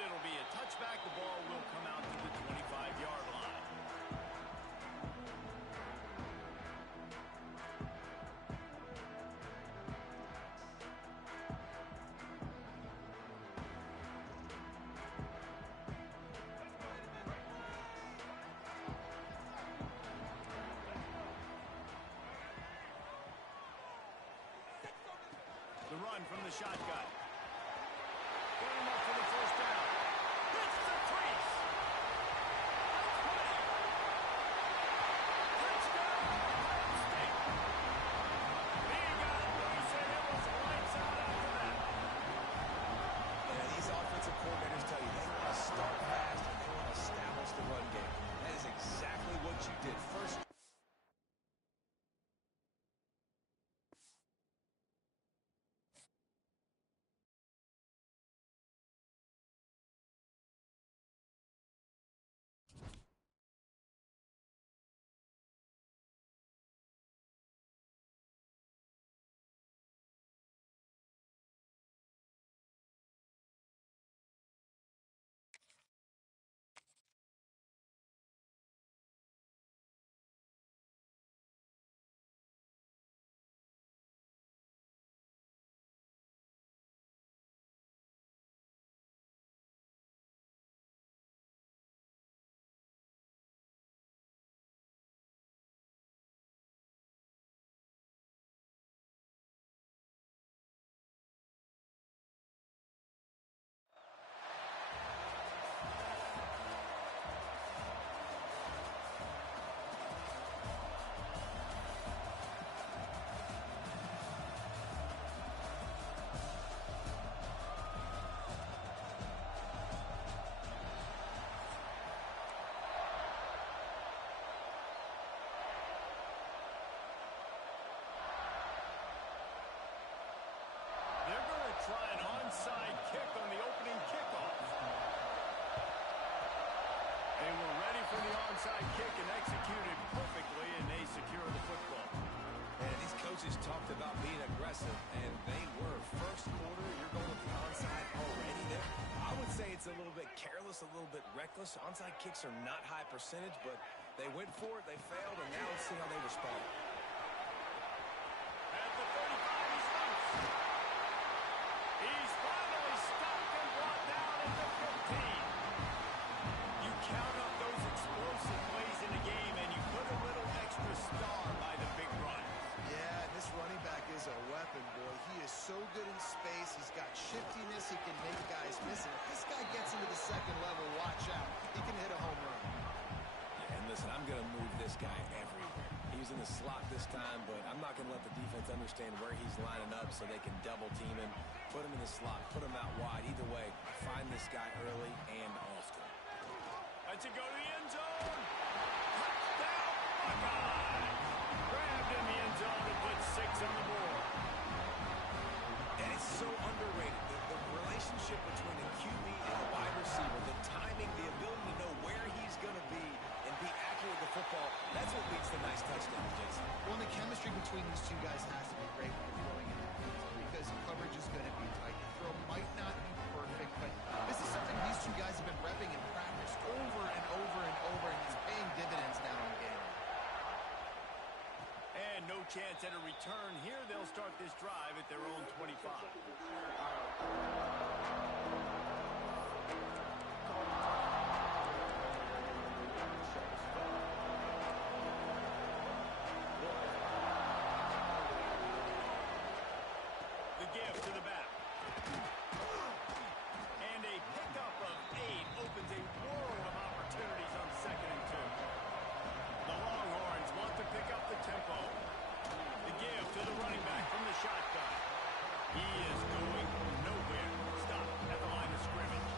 it'll be a touchback. The ball will come out to the 25-yard line. The run from the shotgun. Got him up for the first down. Hits the crease. 20. Touchdown, Ohio State. He got it loose, and it was lights out after that. Yeah, these offensive coordinators tell you they want to start fast and they want to establish the run game. That is exactly what you did. First. Try an onside kick on the opening kickoff. They were ready for the onside kick and executed perfectly, and they secure the football. And these coaches talked about being aggressive, and they were. First quarter, you're going with the onside already there. I would say it's a little bit careless, a little bit reckless. Onside kicks are not high percentage, but they went for it, they failed, and now let's see how they respond. At the 35, he's loose. He's finally stopped and brought down at the 15. You count up those explosive plays in the game, and you put a little extra star by the big run. Yeah, this running back is a weapon, boy. He is so good in space. He's got shiftiness. He can make guys miss. And if this guy gets into the second level, watch out. He can hit a home run. Yeah, and listen, I'm going to move this guy everywhere. He's in the slot this time, but I'm not going to let the defense understand where he's lining up so they can double team him. Put him in the slot, put him out wide. Either way, find this guy early and often. Let's go to the end zone. Touchdown, Buckeye. Grabbed in the end zone and put 6 on the board. And it's so underrated. The relationship between a QB and a wide receiver, the timing, the ability to know where he's going to be and be accurate with the football, that's what leads to nice touchdowns, Jason. Well, the chemistry between these two guys has to be great when you're throwing in the field because coverage is going to be tight. The throw might not be perfect, but this is something these two guys have been repping in practice over and over and over, and it's paying dividends now in game. And no chance at a return here. They'll start this drive at their own 25. The give to the back. And a pickup of 8 opens a world of opportunities on 2nd and 2. The Longhorns want to pick up the tempo. The give to the running back from the shotgun. He is going nowhere. Stop at the line of scrimmage.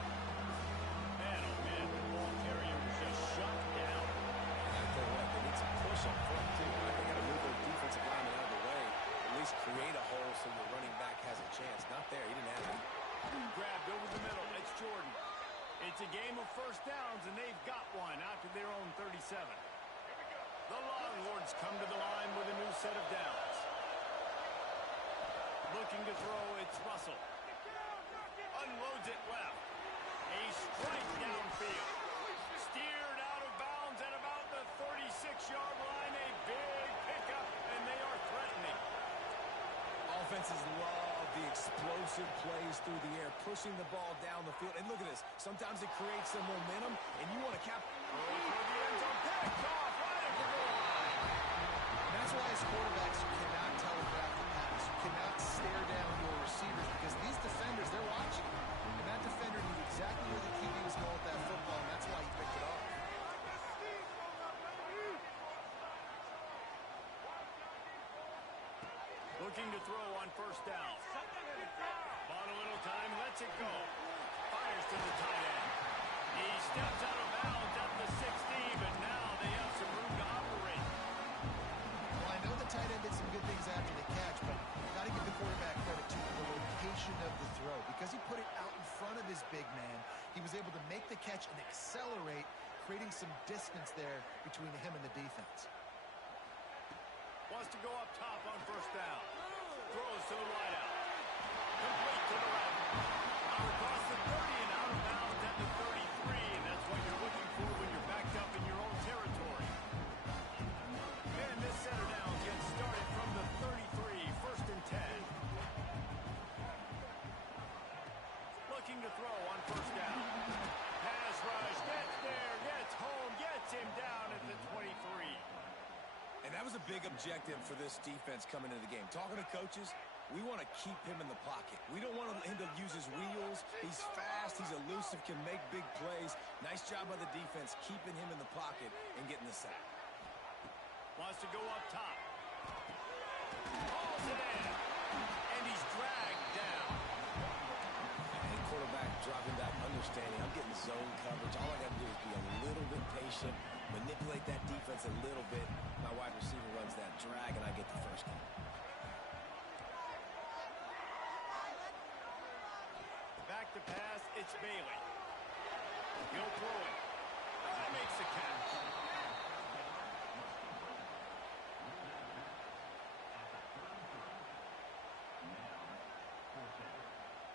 Man, oh man, the ball carrier was just shut down. And I tell you what, they need some push up front, too. Right? They got to move their defensive lineman out of the way. At least create a hole so your running back has a chance. Not there. He didn't have it. Grabbed over the middle. It's Jordan. It's a game of first downs, and they've got one out to their own 37. The Longhorns come to the line with a new set of downs. Looking to throw, it's Russell. Unloads it left. A strike downfield. Steered out of bounds at about the 36-yard line. A big pickup, and they are threatening. Offenses love the explosive plays through the air, pushing the ball down the field. And look at this. Sometimes it creates some momentum, and you want to Throwing for the end zone. Picked off right at the goal line. And that's why as quarterbacks you cannot telegraph the pass. You cannot stare down your receivers because these defenders, they're watching. And that defender knew exactly where the QB was going with that football, and that's why he picked it off. Looking to throw on first down. Bought a little time, lets it go. Fires to the tight end. He steps out of bounds at the 16, but now they have some room to operate. Well, I know the tight end did some good things after the catch, but you got to give the quarterback credit to the location of the throw. Because he put it out in front of his big man, he was able to make the catch and accelerate, creating some distance there between him and the defense. Wants to go up top on first down. Throws to the wideout. Complete to the left. Out across the 30 and out of bounds at the 33, and that's what you're looking for when you're backed up in your own territory. And this center down gets started from the 33, first and 10. Looking to throw on first down. Pass rush, gets there, gets home, gets him down at the 23. And that was a big objective for this defense coming into the game. Talking to coaches, we want to keep him in the pocket. We don't want him to use his wheels. He's fast, he's elusive, can make big plays. Nice job by the defense keeping him in the pocket and getting the sack. Wants to go up top. Hauls it in. And he's dragged down. And quarterback dropping back, understanding I'm getting zone coverage. All I got to do is be a little bit patient, manipulate that defense a little bit. My wide receiver runs that drag, and I get the first down. Back to pass, it's Bailey. He'll throw it. That makes the catch.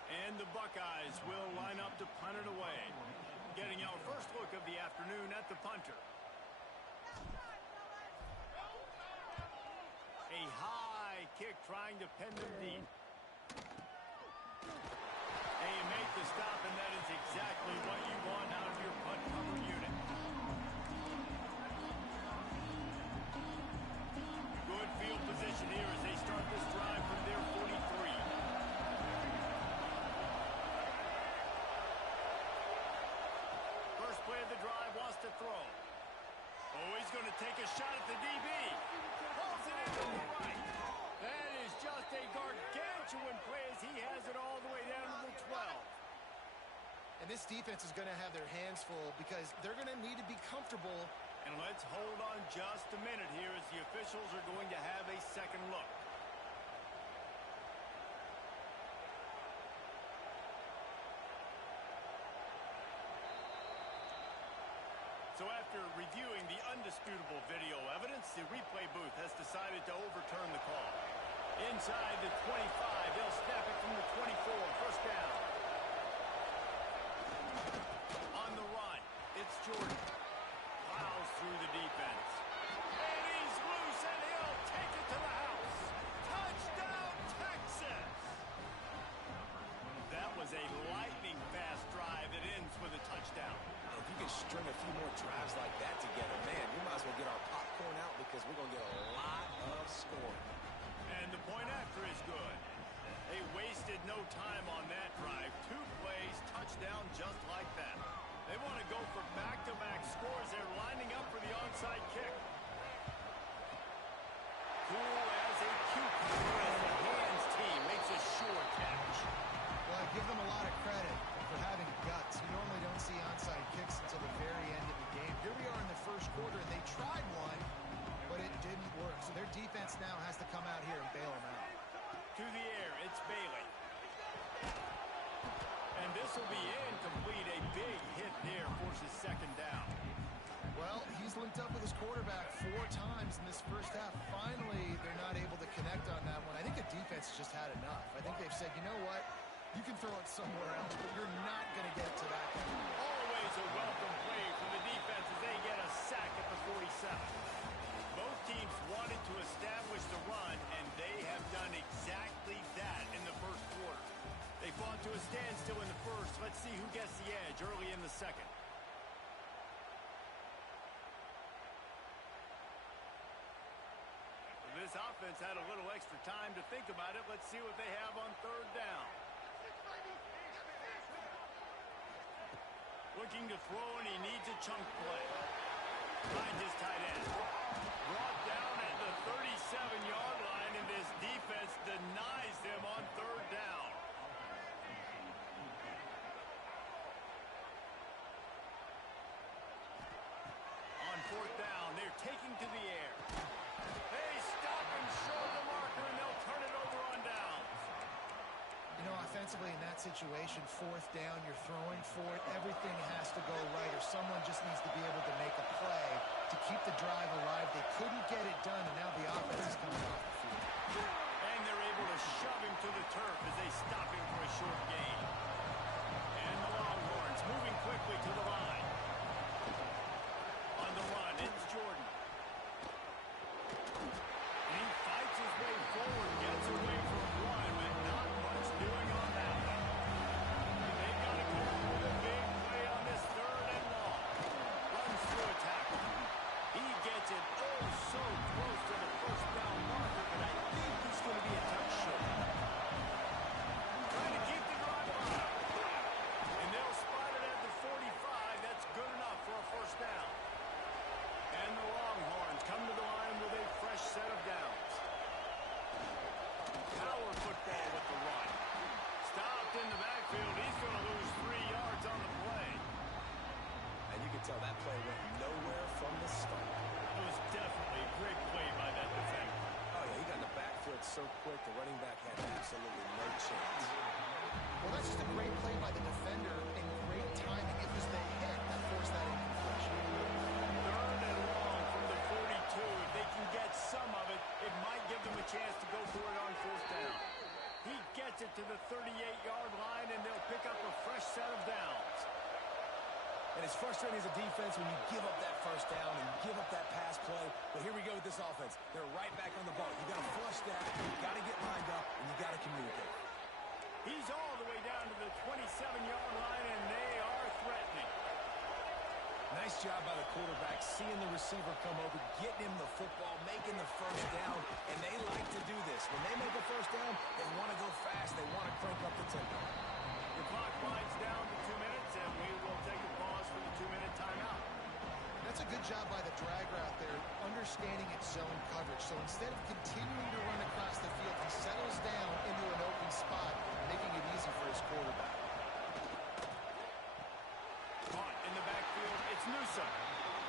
And the Buckeyes will line up to punt it away. Getting our first look of the afternoon at the punter. A high kick trying to pen them deep. And you make the stop, and that is exactly what you want out of your punt cover unit. Good field position here as they start this drive from their 43. First play of the drive, wants to throw. Oh, he's going to take a shot at the DB. Pulls it into the right. That is just a gargantuan play as he has it all the way down to the 12. And this defense is going to have their hands full because they're going to need to be comfortable. And let's hold on just a minute here as the officials are going to have a second look. So after reviewing the undisputable video evidence, the replay booth has decided to overturn the call. Inside the 25, they'll snap it from the 24, first down. On the run, it's Jordan. Plows through the defense. And he's loose, and he'll take it to the house. Touchdown, Texas! That was a lightning-fast drive that ends with a touchdown. If you can string a few more drives like that together, man, we might as well get our popcorn out because we're going to get a lot of scoring. And the point after is good. They wasted no time on that drive. 2 plays, touchdown just like that. They want to go for back-to-back scores. They're lining up for the onside kick. Cool as a cucumber as the hands team makes a sure catch. Well, I give them a lot of credit for having guts. You normally don't see onside kicks until the very end of the game. Here we are in the first quarter, and they tried one, but it didn't work. So their defense now has to come out here and bail them out. To the air, it's Bailey. And this will be incomplete. A big hit there forces second down. Well, he's linked up with his quarterback 4 times in this first half. Finally, they're not able to connect on that one. I think the defense has just had enough. I think they've said, you know what? You can throw it somewhere else, but you're not going to get it to that guy. Always a welcome play from the defense as they get a sack at the 47. Both teams wanted to establish the run, and they have done exactly that in the first quarter. They fought to a standstill in the first. Let's see who gets the edge early in the second. This offense had a little extra time to think about it. Let's see what they have on third down. Looking to throw, and he needs a chunk play. Finds his tight end. Brought down at the 37-yard line, and this defense denies them on third down. On fourth down, they're taking to the air. They stop and show the marker, and they'll turn it over on downs. You know, offensively in that situation, fourth down, you're throwing for it. Everything has to go right, or someone just needs to be able to make a play to keep the drive alive. They couldn't get it done, and now the offense is coming off the field. And they're able to shove him to the turf as they stop him for a short gain. And the Longhorns moving quickly to the line. On the run, it's Jordan. He fights his way forward, gets away from one, but not much doing on that one. They've got to come up with a big play on this third and long. Runs through a tackle. He gets it oh so close to the first down marker, but I think he's going to be a touch short. Trying to keep the drive alive. And they'll spot it at the 45. That's good enough for a first down. And the Longhorns come to the line with a fresh set of downs. Power football with the run. Stopped in the backfield. He's going to lose 3 yards on the play. And you can tell that play went nowhere from the start. It was definitely a great play by that defender. Oh, yeah, he got in the backfield so quick, the running back had absolutely no chance. Well, that's just a great play by the defender and great timing. It was the hit that forced that incompletion. Third and long from the 42. If they can get some of it, it might give them a chance to go for it on fourth down. He gets it to the 38-yard line, and they'll pick up a fresh set of downs. And it's frustrating as a defense when you give up that first down and give up that pass play. But here we go with this offense. They're right back on the ball. You got to flush that, you got to get lined up, and you got to communicate. He's all the way down to the 27-yard line, and they are threatening. Nice job by the quarterback, seeing the receiver come over, getting him the football, making the first down, and they like to do this. When they make a first down, they want to go fast. They want to crank up the tempo. The clock winds down to 2 minutes, and we will take a pause for the 2-minute timeout. That's a good job by the dragger out there, understanding its zone coverage. So instead of continuing to run across the field, he settles down into an open spot, making it easy for his quarterback. Caught in the backfield, it's Newsome.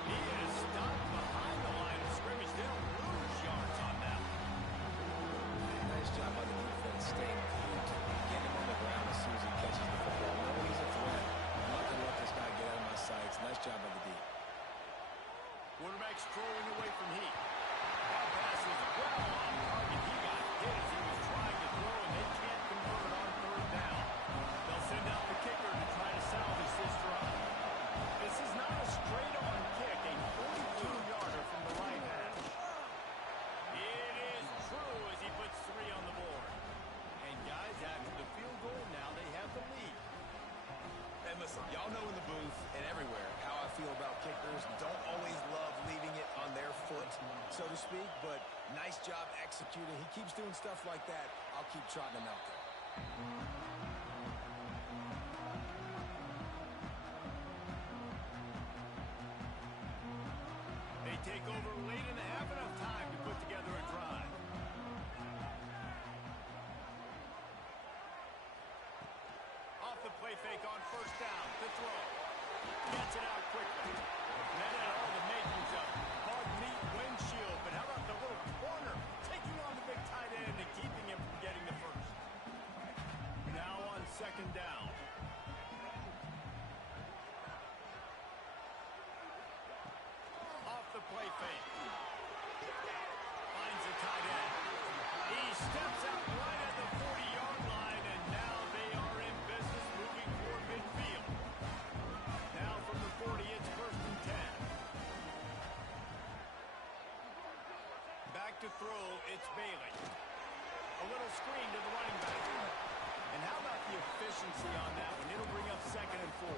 He is stopped behind the line of scrimmage. They'll lose yards on that one. Nice job by the defense, staying glued to get him on the ground as soon as he catches the football. Knowing he's a threat, I'm not going to let this guy get out of my sights. Nice job by the D. Quarterback strolling away from Heat. That pass is well on target. He got hit as he was trying to throw, and they can't convert on third down. They'll send out the kicker to try to salvage this drive. This is not a straight-on kick, a 42-yarder from the right hash. It is true as he puts 3 on the board. And guys, after the field goal, now they have the lead. And listen, y'all know in the booth and everywhere how I feel about kickers. Don't always love leaving it on their foot, so to speak, but nice job executing. He keeps doing stuff like that. I'll keep trotting him out there. They take over late in the half, enough time to put together a drive. Off the play fake on first down to throw. Gets it out quickly. That had all the makings of hard meat windshield, but how about the little corner taking on the big tight end and keeping him from getting the first. Now on second down. Off the play fake. Finds the tight end. He steps out right at the 40-yard line, and now they are Back to throw, it's Bailey. A little screen to the running back. And how about the efficiency on that one? It'll bring up 2nd and 4.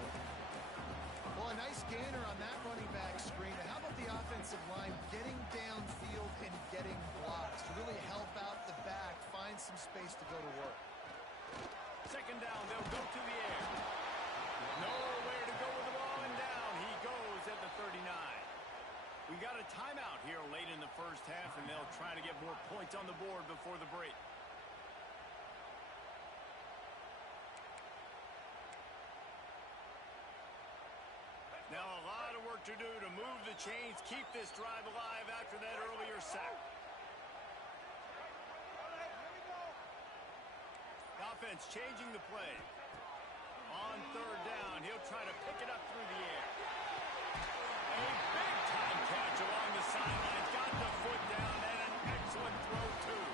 Well, a nice gainer on that running back screen. And how about the offensive line getting downfield and getting blocks to really help out the back, find some space to go to work. 2nd down, they'll go to the air. Nowhere to go with the ball, and down he goes at the 39. We got a timeout here late in the first half, and they'll try to get more points on the board before the break. Now a lot of work to do to move the chains, keep this drive alive after that earlier sack. Offense changing the play. On 3rd down, he'll try to pick it up through the air. A big-time catch along the sidelines. Got the foot down, and an excellent throw, too.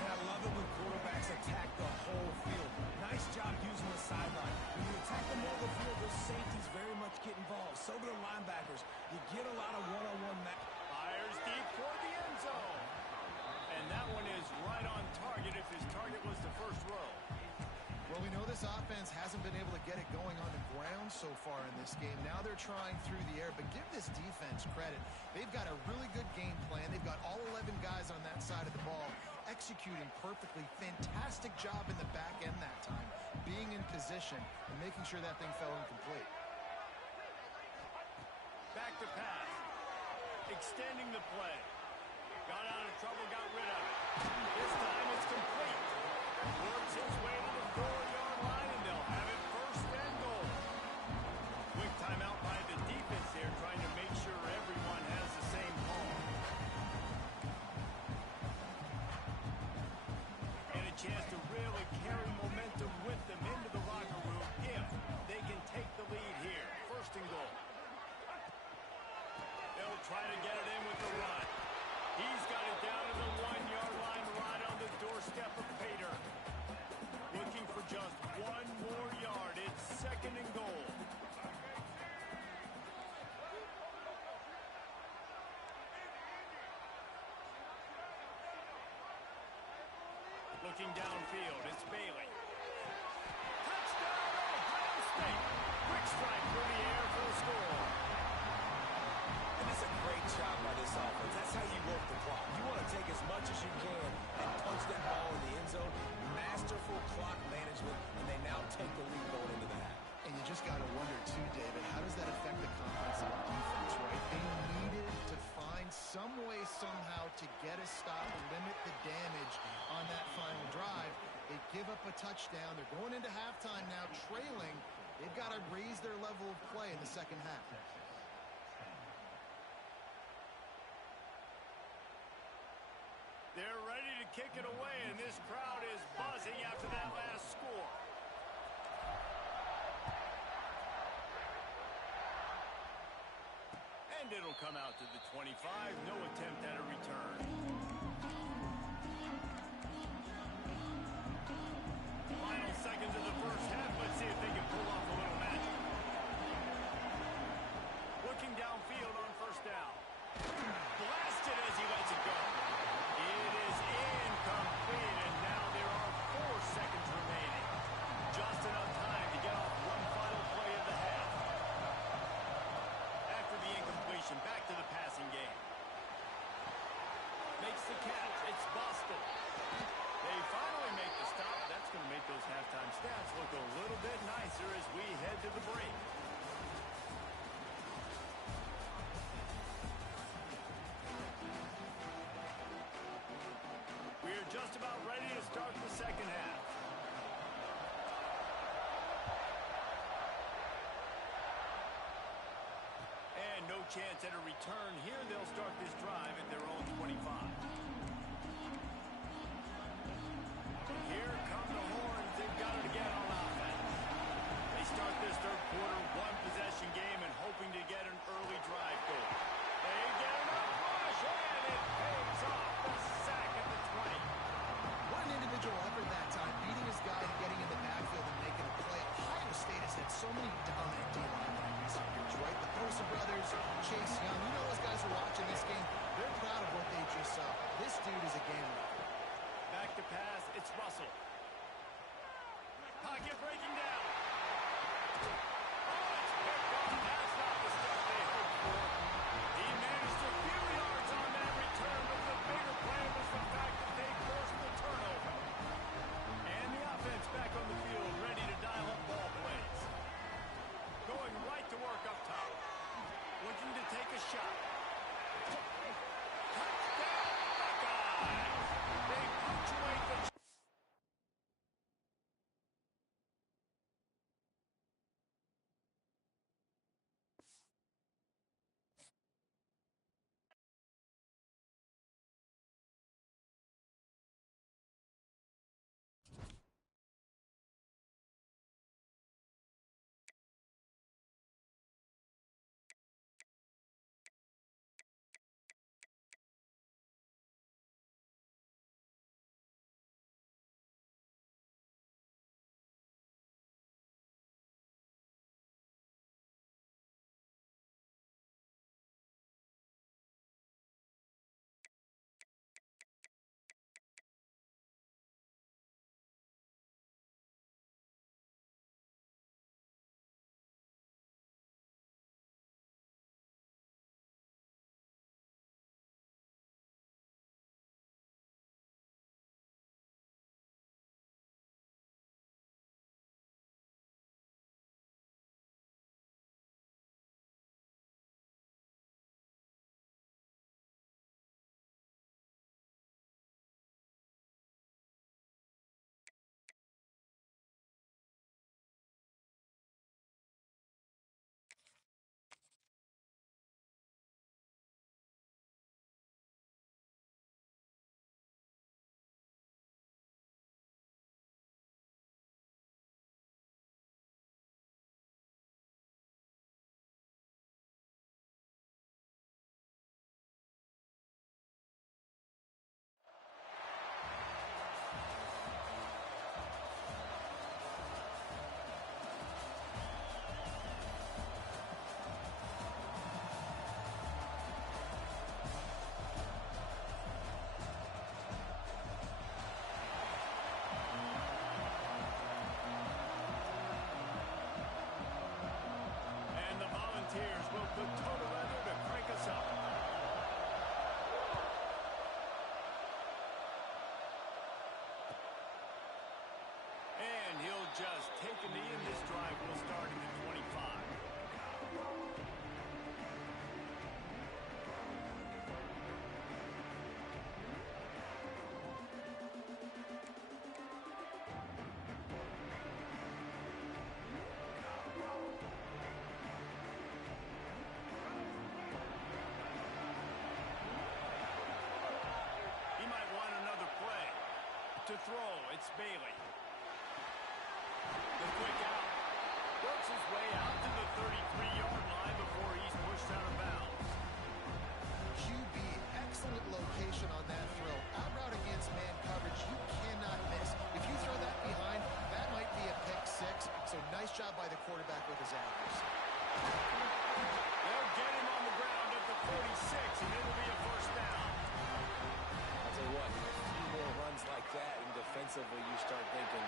And I love it when quarterbacks attack the whole field. Nice job using the sideline. When you attack the middle of the field, those safeties very much get involved. So do the linebackers. You get a lot of one-on-one match. Fires deep toward the end zone. And that one is right on target if his target was the first row. Well, we know this offense hasn't been able to get it going on the ground so far in this game. Now they're trying through the air, but give this defense credit. They've got a really good game plan. They've got all 11 guys on that side of the ball executing perfectly. Fantastic job in the back end that time, being in position and making sure that thing fell incomplete. Back to pass. Extending the play. Got out of trouble, got rid of it. This time it's complete. Works his way to the 4-yard line, and they'll have it 1st and goal. Quick timeout by the defense there, trying to make sure everyone has the same call. And a chance to really carry momentum with them into the locker room if they can take the lead here. 1st and goal. They'll try to get it in with the run. He's got it down to the 1-yard line, right on the doorstep of Pater. Looking for just 1 more yard. It's 2nd and goal. Looking downfield, it's Bailey. Touchdown, Ohio State. Quick strike through the air for a score. And it's a great job by this offense. That's how you work the clock. You want to take as much as you can and punch that ball in the end zone. Masterful clock management, and they now take the lead going into the half. And you just got to wonder, too, David, how does that affect the confidence of the defense, right? They needed to find some way, somehow, to get a stop and limit the damage on that final drive. They give up a touchdown. They're going into halftime now, trailing. They've got to raise their level of play in the second half. They're ready to kick it away, and this crowd is buzzing after that last score. And it'll come out to the 25. No attempt at a return. Final seconds of the first half. Let's see if they can pull off a little magic. Looking downfield on 1st down. Blasted as he lets it go. It is incomplete, and now there are 4 seconds remaining. Just enough time to get off one final play of the half. After the incompletion, back to the passing game. Makes the catch. It's Boston. They finally make the stop. That's going to make those halftime stats look a little bit nicer as we head to the break. We're just about ready to start the second half. And no chance at a return here. They'll start this drive at their own 25. Here come the horns. They've got it again on offense. They start this 3rd quarter, 1-possession game, and hoping to get an early drive goal. They get enough rush, and it pays off. The sack at the 20. What an individual effort that time, beating his guy and getting in the backfield and making a play. Ohio State has had so many dominant D-linemen in recent years, right? The Bosa brothers, Chase Young, you know those guys are watching this game. They're proud of what just take a knee, and this drive will start at the 25. He might run another play. To throw, it's Bailey. The quick out. Works his way out to the 33-yard line before he's pushed out of bounds. QB, excellent location on that throw. Out route against man coverage, you cannot miss. If you throw that behind, that might be a pick six. So nice job by the quarterback with his accuracy. They'll get him on the ground at the 46, and it'll be a first down. I'll tell you what, a few more runs like that, and defensively you start thinking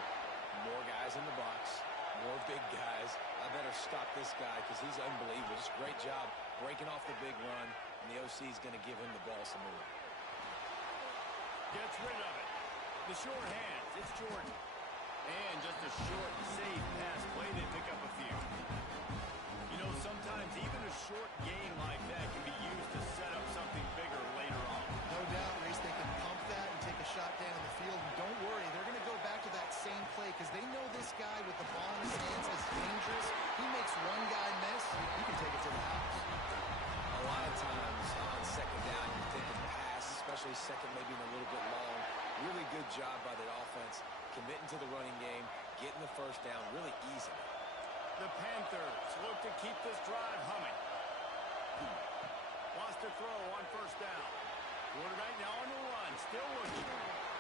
more guys in the box, more big guys. I better stop this guy because he's unbelievable. Just great job breaking off the big run, and the OC is going to give him the ball some more. Gets rid of it. The short hands. It's Jordan. And just a short, safe pass play. They pick up a few. You know, sometimes even a short gain like that can be used to set up something bigger later on. No doubt, Reese, they can pump that and take a shot down the field. And don't worry, they're going to go back to that same play because they know this guy with the ball in his hands is dangerous. He makes one guy miss, he can take it to the house. A lot of times on second down, you're thinking pass, especially second maybe a little bit long. Really good job by the offense, committing to the running game, getting the first down really easily. The Panthers look to keep this drive humming. Wants to throw on first down. Quarterback now on the run, still looking.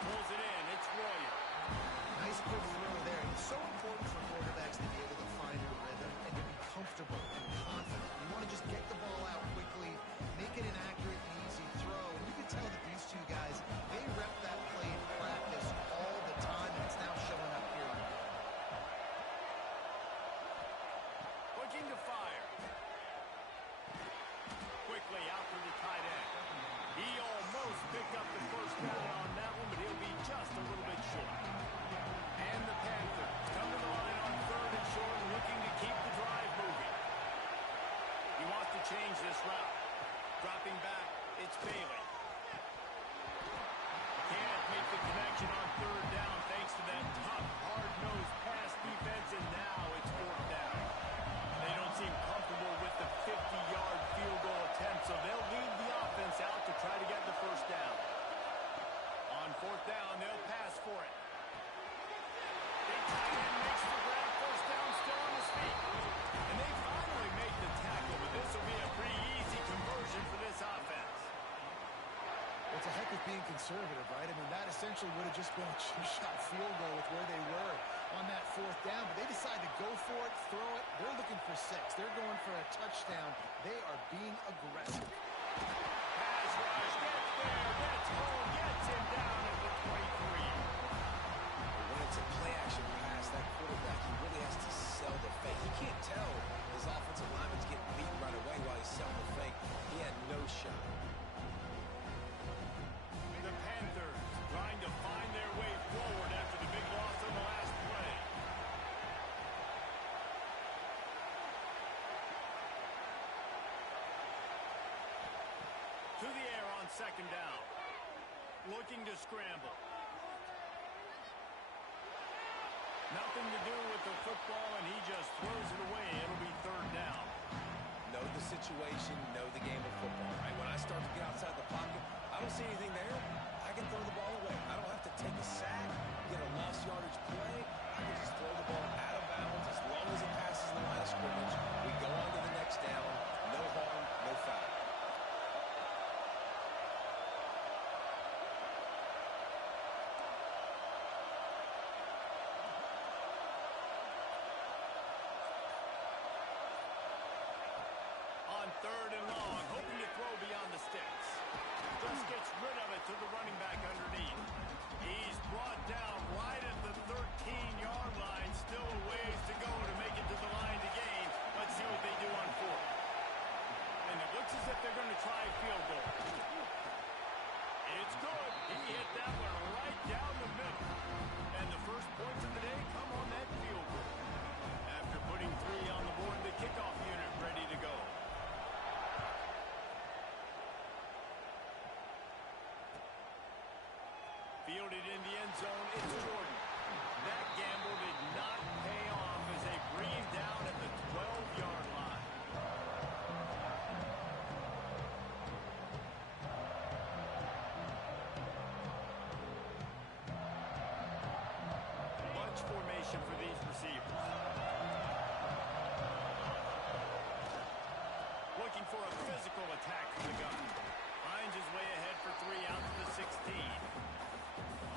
Pulls it in, it's Royer. Nice quick throw there. It's so important for quarterbacks to be able to find a rhythm and to be comfortable and confident. You want to just get the ball out quickly, make it an accurate and easy throw. And you can tell that these two guys, they rep that play in practice all the time, and it's now showing up here on film. Looking to fire. Quickly out for the tight end. He almost picked up the first down on that one, but he'll be just a little bit short. And the Panthers come to the line on third and short, looking to keep the drive moving. He wants to change this route. Dropping back, it's Bailey. Can't make the connection on third down thanks to that tough, hard-nosed pass defense, and now it's fourth down. They don't seem comfortable with the 50-yard field goal attempt, so they'll lead the offense out to try to get the first down. On fourth down, they'll pass for it. Big tight end makes the grab, first down, still on his feet. And they finally make the tackle, but this will be a pretty easy conversion for this offense. It's a heck of being conservative, right? I mean, that essentially would have just been a two-shot field goal with where they were on that fourth down, but they decided to go for it, throw it. They're looking for six. They're going for a touchdown. They are being aggressive. Pass rush, gets there, gets home, gets him down at the 23. When it's a play-action pass, that quarterback, he really has to sell the fake. He can't tell his offensive lineman's getting beat right away while he's selling the fake. He had no shot. The Panthers trying to find their way forward after the big loss on the last play. To the air on second down. Looking to scramble. Nothing to do with the football, and he just throws it away. It'll be third down. Know the situation, know the game of football, right? When I start to get outside the pocket, I don't see anything there. I can throw the ball away. I don't have to take a sack, get a lost yardage play. I can just throw the ball out of bounds as long as it passes the line of scrimmage. We go on to the next down. No harm, no foul. On third and long, hoping to throw beyond the sticks. Just gets rid of it to the running back underneath. He's brought down right at the 13-yard line. Still a ways to go to make it to the line to gain. Let's see what they do on fourth. And it looks as if they're going to try a field goal. It's good. He hit that one right down the middle. And the first points of the day come on that field goal. After putting 3 on the board, the kickoff unit ready to go. Fielded in the end zone, it's Jordan. That gamble did not pay off as they bring him down at the 12-yard line. Bunch formation for these receivers. Looking for a physical attack from the gun. Finds his way ahead for 3 out to the 16.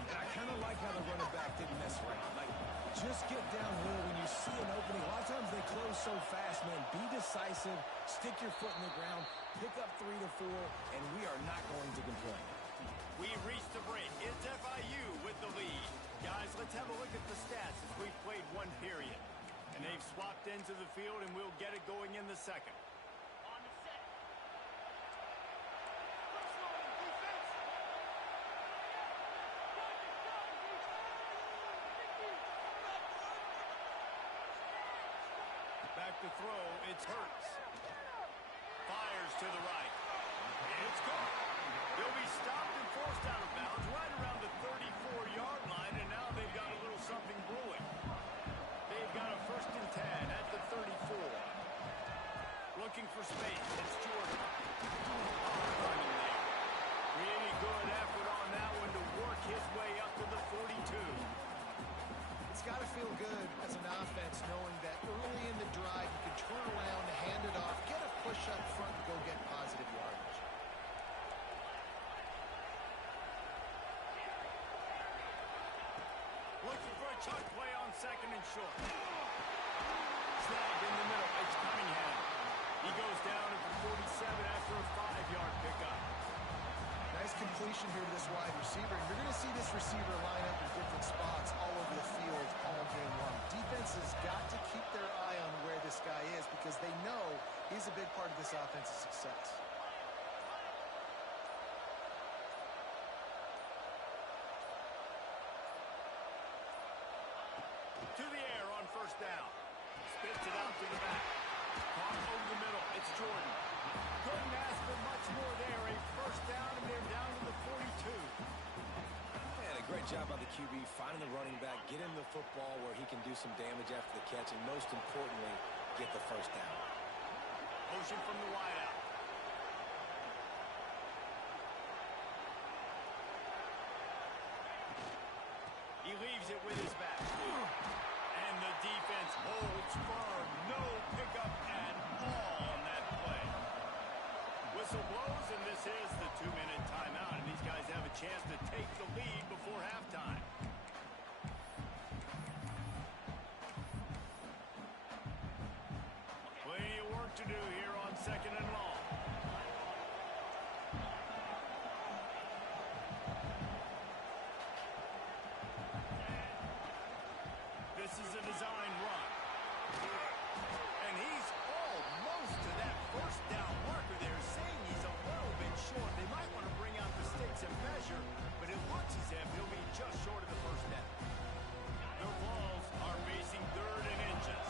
And I kind of like how the running back didn't mess around. Like, just get downhill when you see an opening. A lot of times they close so fast, man. Be decisive, stick your foot in the ground, pick up 3 to 4, and we are not going to complain. We reached the break. It's FIU with the lead. Guys, let's have a look at the stats as we've played 1 period. And they've swapped into the field, and we'll get it going in the second. Back to throw, it's Hurts. Fires to the right. It's gone. He'll be stopped and forced out of bounds right around the 34-yard line, and now they've got a little something brewing. They've got a 1st and 10 at the 34. Looking for space, it's Jordan. Running there. Really good effort on that one to work his way up to the 42. It's got to feel good as an offense knowing that early in the drive you can turn around, hand it off, get a push up front, and go get positive yardage. Looking for a chuck play on 2nd and short. Snagged in the middle. It's Cunningham. He goes down at the 47 after a 5-yard pickup. Nice completion here to this wide receiver. And you're going to see this receiver line up in different spots all over the field all game long. Defense has got to keep their eye on where this guy is because they know he's a big part of this offense's success. To the air on 1st down. Spits it out to the back. Caught over the middle. It's Jordan. Couldn't ask for much more there. A 1st down, and they're down to the 42. And a great job by the QB finding the running back, get him the football where he can do some damage after the catch, and most importantly, get the 1st down. Motion from the wideout. He leaves it with his back. And the defense holds firm. No pickup at all on that play. Whistle blows, and this is the 2-minute timeout. And these guys have a chance to take the lead before halftime. Plenty of work to do here on 2nd and long. This is a design run. And he's almost to that 1st down marker there, saying he's a little bit short. They might want to bring out the sticks and measure, but it looks as if he'll be just short of the 1st down. The Vols are facing 3rd and inches.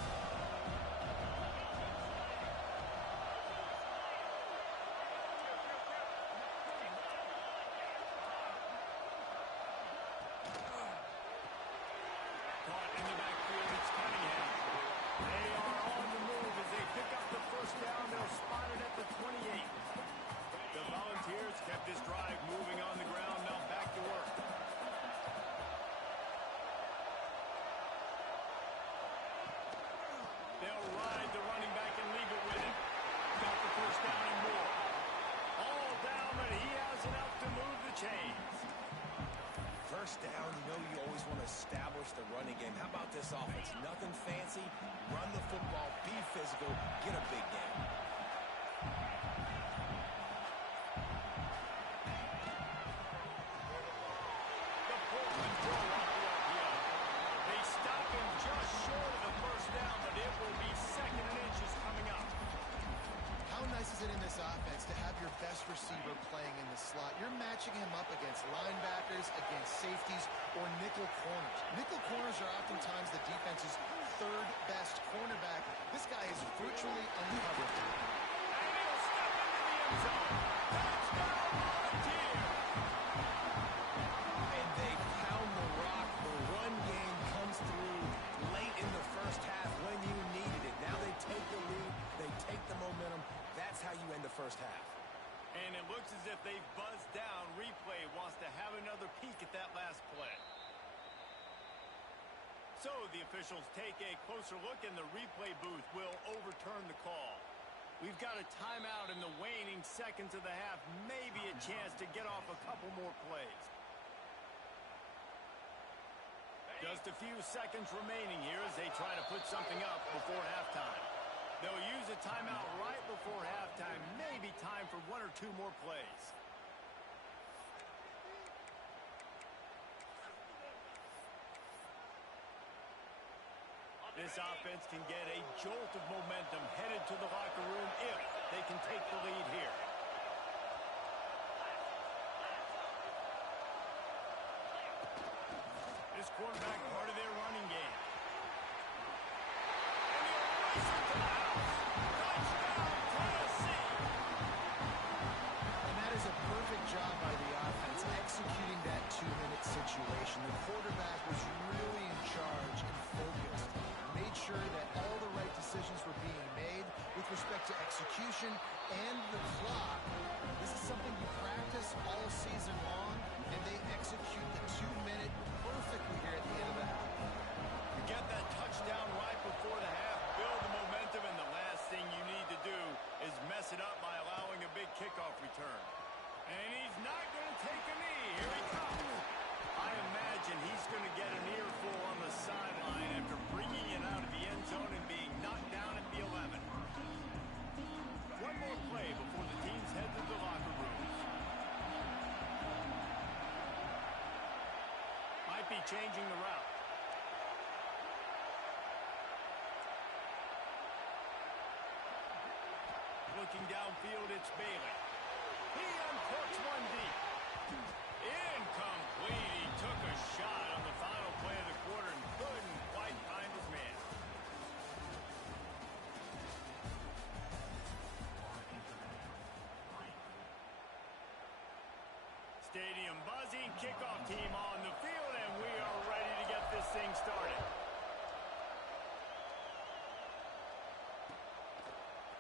Caught in the backfield, it's Cunningham. They are on the move as they pick up the 1st down. They'll spot it at the 28. The Volunteers kept this drive moving on the ground. Now back to work. They'll ride the running back and leave it with him. Got the 1st down and more. All down, but he has enough to move the chains. 1st down, you know you always want to establish the running game. How about this offense? Nothing fancy. Run the football, be physical, get a big game. The Portland throw off the RPO. They stop him just short of the 1st down, but it will be 2nd and inches coming up. How nice is it in this offense to have your best receiver playing in the slot? You're matching him up against linebackers, linebackers against safeties or nickel corners. Nickel corners are oftentimes the defense's third best cornerback. This guy is virtually uncovered. And he'll step into the end zone. Touchdown, Volunteer! And they pound the rock. The run game comes through late in the first half when you needed it. Now they take the lead. They take the momentum. That's how you end the first half. And it looks as if they've buzzed down. Replay wants to have another peek at that last play. So the officials take a closer look, and the replay booth will overturn the call. We've got a timeout in the waning seconds of the half. Maybe a chance to get off a couple more plays. Just a few seconds remaining here as they try to put something up before halftime. They'll use a timeout right before halftime. Maybe time for one or two more plays. This offense can get a jolt of momentum headed to the locker room if they can take the lead here. This quarterback part of their running game. And he'll race it to the house. Touchdown, Tennessee! And that is a perfect job by the offense, executing that two-minute situation. The quarterback was really in charge and focused. Made sure that all the right decisions were being made with respect to execution and the clock. This is something you practice all season long, and they execute the two-minute perfectly here at the end of the half. You get that touchdown right before the half, build the momentum, and the last thing you need to do is mess it up by allowing a big kickoff return. And he's not going to take a knee. Here he comes. I imagine he's going to get an earful on the sideline after bringing it out of the end zone and being knocked down at the 11. One more play before the teams head to the locker rooms. Might be changing the route. Looking downfield, it's Bailey. He uncorks one deep. Incomplete. He took a shot on the final play of the quarter and couldn't quite find his man. Stadium buzzing, kickoff team on the field, and we are ready to get this thing started.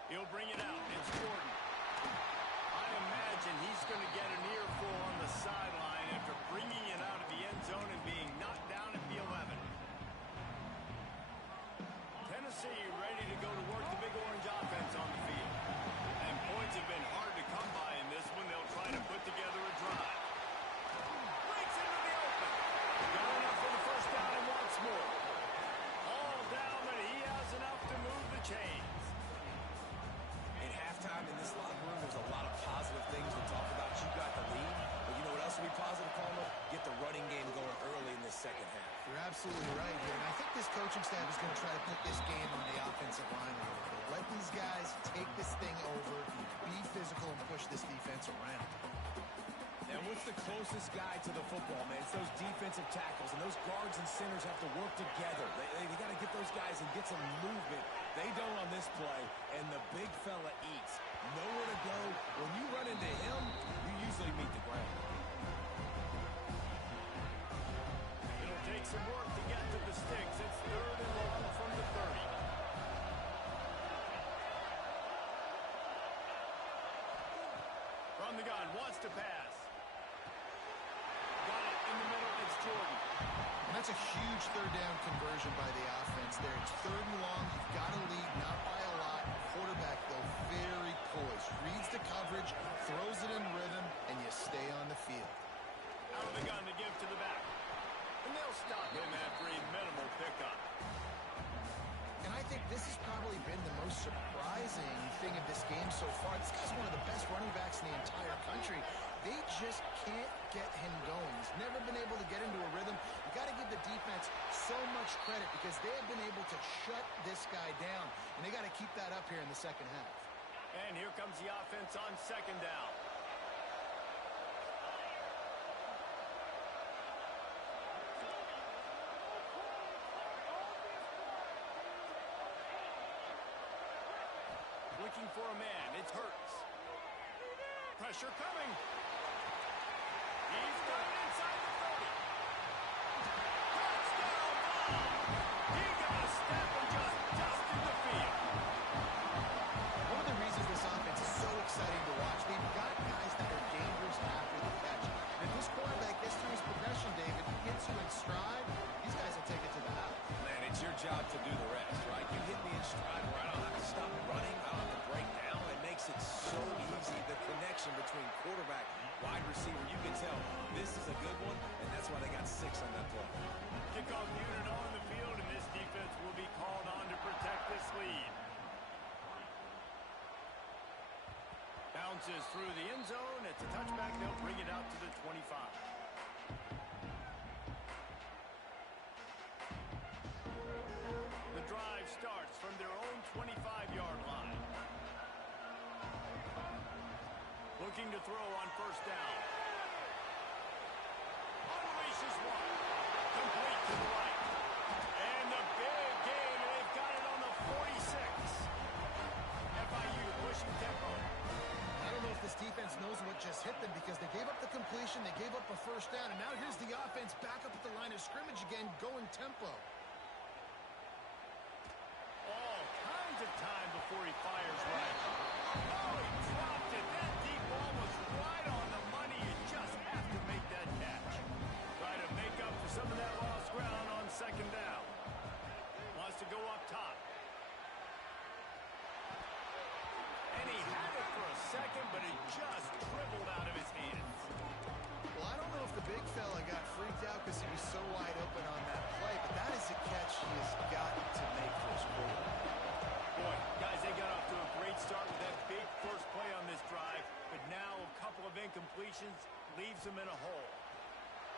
He'll bring it out. It's Jordan. I imagine he's going to get an earful on the sideline after bringing it out of the end zone and being knocked down at the 11. Tennessee ready to go to work the Big Orange offense on the field. And points have been hard to come by in this one. They'll try to put together a drive. Breaks into the open. Got enough for the first down and wants more. All down, but he has enough to move the chains. At halftime in this locker room, there's a lot of positive things to talk about. You got the lead, but you know what else will be positive, Palmer? Get the running game going early in this second half. You're absolutely right here. And I think this coaching staff is going to try to put this game on the offensive line a little bit. Let these guys take this thing over, be physical, and push this defense around. And what's the closest guy to the football, man? It's those defensive tackles, and those guards and centers have to work together. They got to get those guys and get some movement. They don't on this play, and the big fella eats. Nowhere to go. When you run into him, you usually meet the ground. It'll take some work to get to the sticks. It's third and long from the 30. From the gun, wants to pass. Got it in the middle, it's Jordan. And that's a huge third down conversion by the offense there. It's third and long. You've got to lead, not by a lot. Quarterback, though, very poised. Reads the coverage, throws it in rhythm, and you stay on the field. Out of the gun to give to the back. And they'll stop him after a minimal pickup. And I think this has probably been the most surprising thing of this game so far. This guy's one of the best running backs in the entire country. They just can't get him going. He's never been able to get into a rhythm. You got to give the defense so much credit because they have been able to shut this guy down. And they got to keep that up here in the second half. And here comes the offense on second down. looking for a man. It's Hurts. Pressure coming. He's got it inside the 30. Touchdown ball. He got a step and just dusted the field. One of the reasons this offense is so exciting to watch, they've got guys that are dangerous after the catch. And if this quarterback gets through his progression, David, gets you in stride, these guys will take it to the house. Man, it's your job to do the rest, right? You hit me in stride where I don't have to stop running, I don't have to break down. It makes it so easy, the connection between quarterback, wide receiver. You can tell this is a good one, and that's why they got 6 on that play. Kickoff unit on the field, and this defense will be called on to protect this lead. Bounces through the end zone. It's a touchback. They'll bring it out to the 25. The drive starts from their own 25-yard line. Looking to throw on first down. Unleashes one. Complete to the right. And the big gain, and they've got it on the 46. FIU pushing tempo. I don't know if this defense knows what just hit them because they gave up the completion, they gave up a first down, and now here's the offense back up at the line of scrimmage again, going tempo. All kinds of time before he fires right. Oh, he dropped it. That deep ball was right on the money. You just have to make that catch. Try to make up for some of that lost ground on second down. Wants to go up top. And he had it for a second, but it just dribbled out of his hands. Well, I don't know if the big fella got freaked out because he was so wide open on that play, but that is a catch he has got to make for his quarterback. Boy, guys, they got off to a great start with that big first play on this drive, but now a couple of incompletions leaves them in a hole.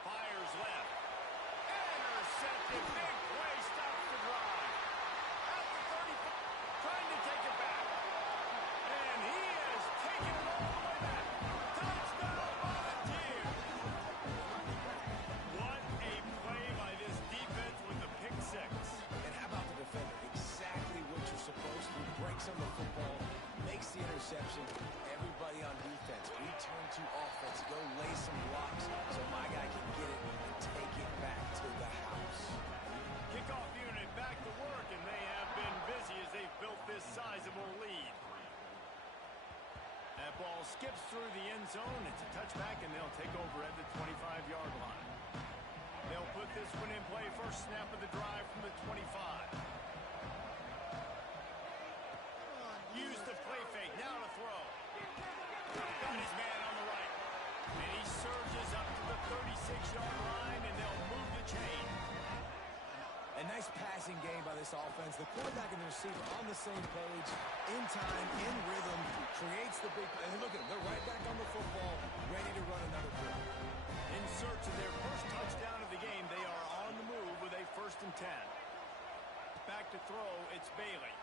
Fires left. Intercepted. Big play stops the drive. At the 35, trying to take it back. And he has taken it all the way back. Touchdown, Volunteers! What a play by this defense with the pick 6. And how about the defender? Exactly what you're supposed to do. Breaks on the football, makes the interception. Everybody on defense, return to offense. Go lay some blocks so my guy can get it and take it back to the house. Kickoff unit back to work, and they have been busy as they've built this sizable lead. That ball skips through the end zone. It's a touchback, and they'll take over at the 25-yard line. They'll put this one in play. First snap of the drive from the 25. Use the play fake. Now to throw. Got his man on the right. And he surges up to the 36-yard line, and they'll move the chain. A nice passing game by this offense. The quarterback and the receiver on the same page, in time, in rhythm, creates the big play. And look at them. They're right back on the football, ready to run another play. In search of their first touchdown of the game, they are on the move with a 1st and 10. Back to throw, it's Bailey.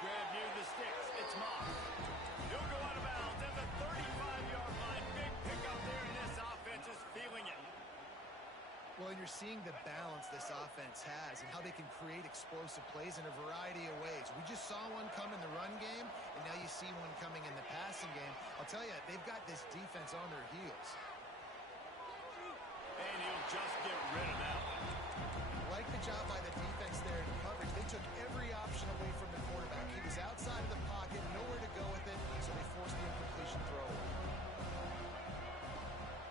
Grab near the sticks, it's Moss. He'll go out of bounds at the 35-yard line. Big pickup there, and this offense is feeling it. Well, and you're seeing the balance this offense has and how they can create explosive plays in a variety of ways. We just saw one come in the run game, and now you see one coming in the passing game. I'll tell you, they've got this defense on their heels. And he'll just get rid of that one. Like the job by the defense there in coverage. They took every option away from the quarterback. He was outside of the pocket, nowhere to go with it, so they forced the incompletion throw.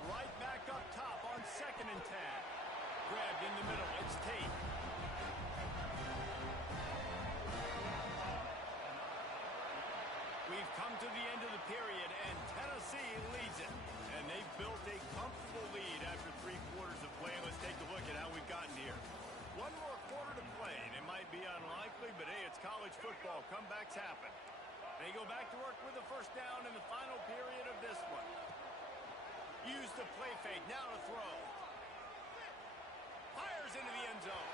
Right back up top on 2nd and 10. Grabbed in the middle, it's Tate. We've come to the end of the period, and Tennessee leads it. And they've built a comfortable lead after 3 quarters of play. Let's take a look at how we've gotten here. One more quarter to play, and it might be unlikely, but hey, it's college football. Comebacks happen. They go back to work with a first down in the final period of this one. Use the play fake, now to throw. Fires into the end zone.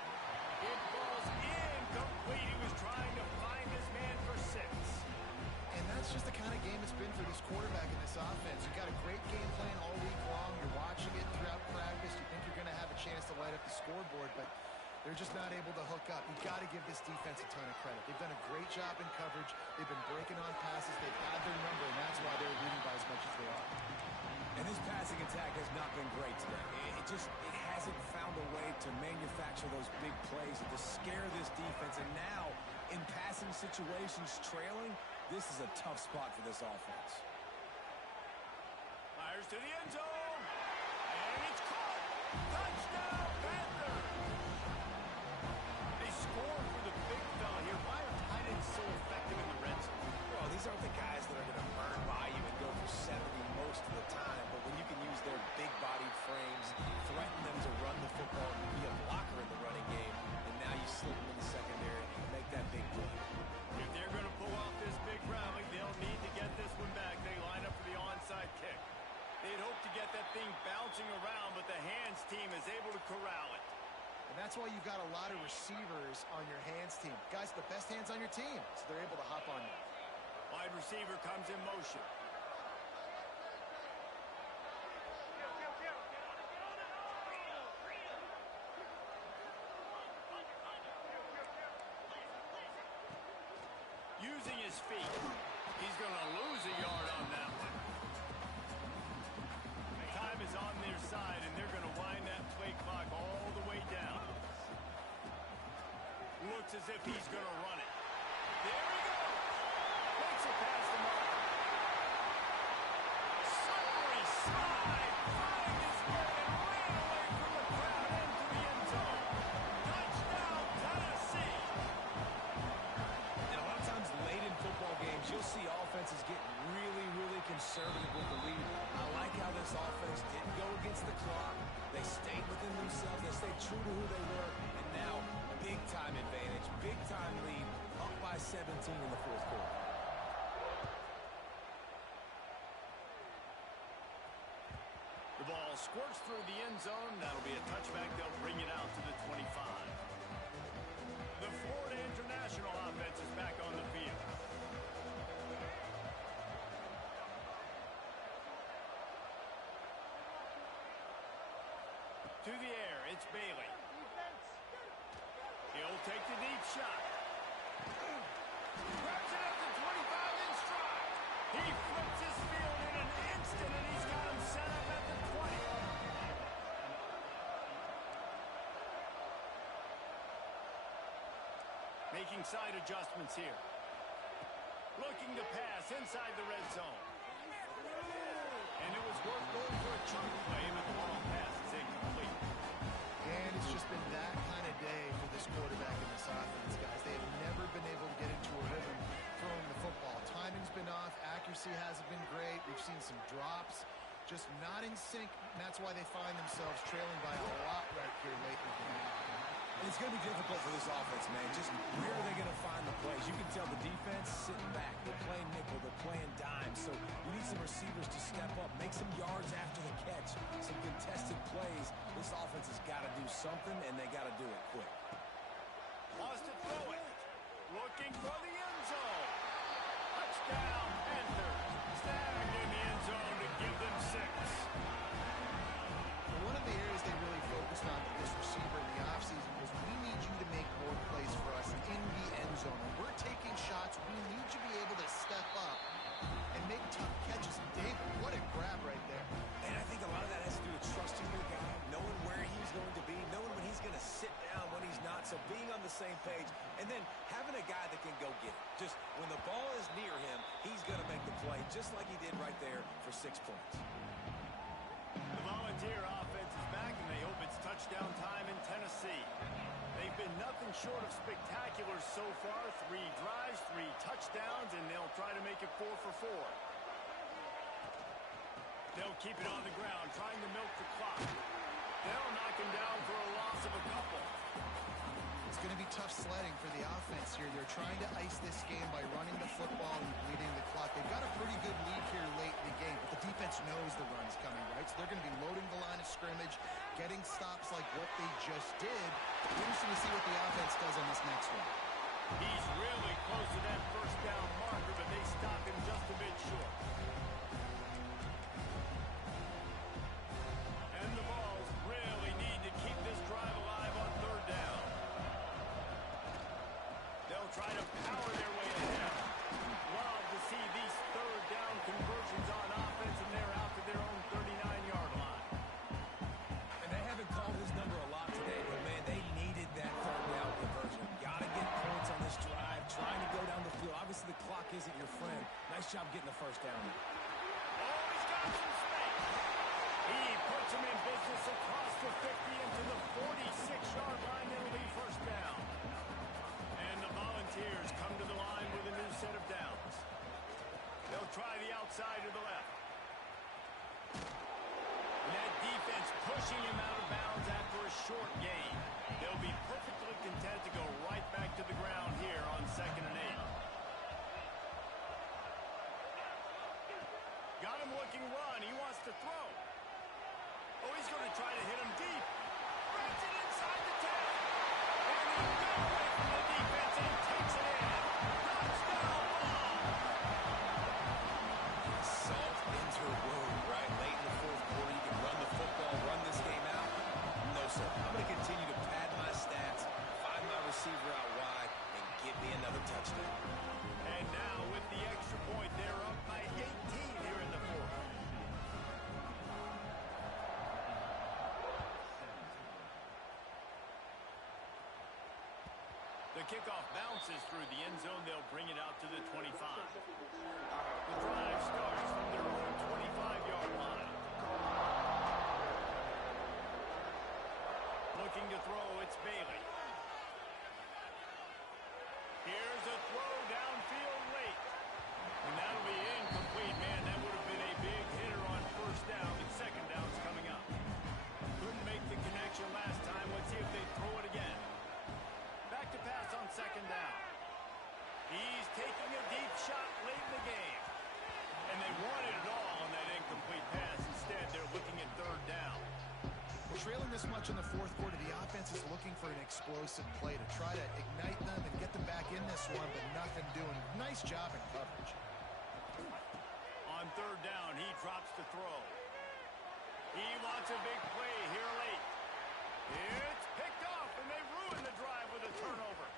It falls incomplete. He was trying to find his man for 6. And that's just the kind of game it's been for this quarterback in this offense. You've got a great game plan all week long. You're watching it throughout practice. You think you're going to have a chance to light up the scoreboard, but they're just not able to hook up, you got to give this defense a ton of credit. They've done a great job in coverage. They've been breaking on passes. They've had their number, and that's why they're leading by as much as they are. And this passing attack has not been great today. It hasn't found a way to manufacture those big plays and to scare this defense. And now, in passing situations, trailing, this is a tough spot for this offense. Fires to the end zone. And it's caught. Touchdown, Panthers. They score for the big fella here. Why are tight ends so effective in the red zone? Well, these aren't the guys that are going to burn by you and go for 70 most of the time. But when you can use their big-bodied frames, threaten them to run the football and be a blocker in the running game, and now you slip them in the secondary and you make that big play. If they're going to pull off this big rally, they'll need to get this one back. They line up for the onside kick. They'd hope to get that thing bouncing around, but the hands team is able to corral it. And that's why you've got a lot of receivers on your hands team. Guys, the best hands on your team, so they're able to hop on you. Wide receiver comes in motion. Using his feet. He's going to lose a yard on that one. Time is on their side, and they're going to wind that play clock all the way down. Looks as if he's going to run it. There he goes. Makes it past the mark. Slippery slide. Find his way and ran away from the crowd into the end zone. Touchdown, Tennessee. And a lot of times late in football games, you'll see offenses get really, really conservative with the lead. I like how this offense didn't go against the clock. They stayed within themselves. They stayed true to who they were. And now, big-time advantage, big-time lead, up by 17 in the fourth quarter. The ball squirts through the end zone. That'll be a touchback. They'll bring it out to the 25. The Florida International offense is back on the field. To the air, it's Bailey. He'll take the deep shot. Grabs it at the 25 in stride. He flips his field in an instant, and he's got him set up at the 20. Making side adjustments here. Looking to pass inside the red zone. And it was worth going for a chunk play, but the long pass is incomplete. And it's just been that kind of day for this quarterback in this offense, guys. They have never been able to get into a rhythm throwing the football. Timing's been off. Accuracy hasn't been great. We've seen some drops. Just not in sync, and that's why they find themselves trailing by a lot right here late in the game. And it's going to be difficult for this offense, man. Just where are they going to find the plays? You can tell the defense sitting back. They're playing nickel. They're playing dime. So you need some receivers to step up, make some yards after the catch, some contested plays. This offense has got to do something, and they got to do it quick. Wants to throw it. Looking for the end zone. Touchdown, Panthers. Snagged in the end zone to give them 6. One of the areas they really focused on with this receiver in the offseason was we need you to make more plays for us in the end zone. When we're taking shots, we need you to be able to step up and make tough catches. And David, what a grab right there. And I think a lot of that has to do with trusting your guy, knowing where he's going to be, knowing when he's going to sit down, when he's not. So being on the same page, and then having a guy that can go get it. Just when the ball is near him, he's going to make the play, just like he did right there for 6 points. The Volunteer offense is back, and they hope it's touchdown time in Tennessee. They've been nothing short of spectacular so far. 3 drives, 3 touchdowns, and they'll try to make it 4 for 4. They'll keep it on the ground, trying to milk the clock. They'll knock him down for a loss of a couple. It's going to be tough sledding for the offense here. They're trying to ice this game by running the football and bleeding the clock. They've got a pretty good lead here late in the game, but the defense knows the run's coming, right? So they're going to be loading the line of scrimmage, getting stops like what they just did. Interesting to see what the offense does on this next one. He's really close to that first down marker, but they stop him just a bit short. And the Vols really need to keep this drive alive on 3rd down. job getting the first down. Oh, he's got some space. He puts him in business across the 50 into the 46-yard line. It'll be first down. And the Volunteers come to the line with a new set of downs. They'll try the outside to the left. And that defense pushing him out of bounds after a short gain. They'll be perfectly content to go right back to the ground here on 2nd and 8. Got him looking run. He wants to throw. Oh, he's going to try to hit him deep. Threads it inside the 10. And he got away from the defense and takes it in. Touchdown ball. Salt into a wound, right? Late in the fourth quarter, you can run the football, run this game out. No, sir. I'm going to continue to pad my stats, find my receiver out wide, and give me another touchdown. And now with the extra point, they're up by 18 here in the fourth. The kickoff bounces through the end zone. They'll bring it out to the 25. The drive starts from their own 25-yard line. Looking to throw, it's Bailey. Here's a throw downfield late. And that'll be incomplete, man. That would have been a big hitter on first down, but second down's coming up. Couldn't make the connection last time. Let's see if they throw it again. Back to pass on second down. He's taking a deep shot late in the game. And they wanted it all on that incomplete pass. Instead, they're looking at third down. Well, trailing this much in the fourth quarter, the offense is looking for an explosive play to try to ignite them and get them back in this one, but nothing doing. Nice job in coverage. On third down, he drops to throw. He wants a big play here late. It's picked off, and they ruin the drive with a turnover.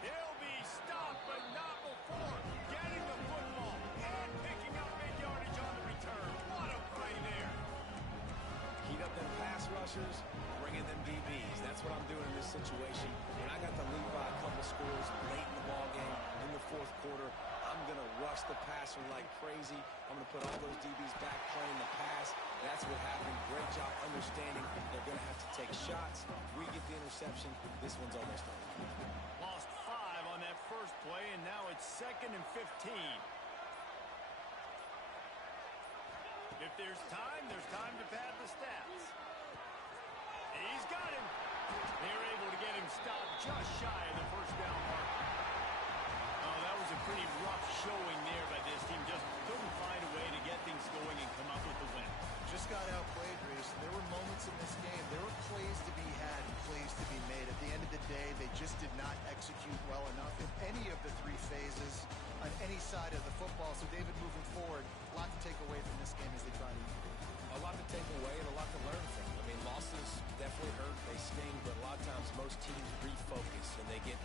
He'll be stopped, but not before getting the football and picking up big yardage on the return. What a play there. Heat up them pass rushers, bring in them DBs. That's what I'm doing in this situation. When I got the lead by a couple scores late in the ball game, in the fourth quarter, I'm going to rush the passer like crazy. I'm going to put all those DBs back playing the pass. That's what happened. Great job understanding they're going to have to take shots. If we get the interception, this one's almost over. Lost 5 on that first play, and now it's 2nd and 15. If there's time to pad the stats. He's got him. They're able to get him stopped just shy of the first down mark. Oh, that was a pretty rough showing there by this team. Just couldn't find a way to get things going and come up with the win. Just got outplayed, Reese. There were moments in this game. There were plays to be had and plays to be made. At the end of the day, they just did not execute well enough in any of the three phases on any side of the football. So, David, moving forward, a lot to take away from this game as they try to improve. A lot to take away and a lot to learn from. I mean, losses definitely hurt. They sting, but a lot of times most teams refocus and they get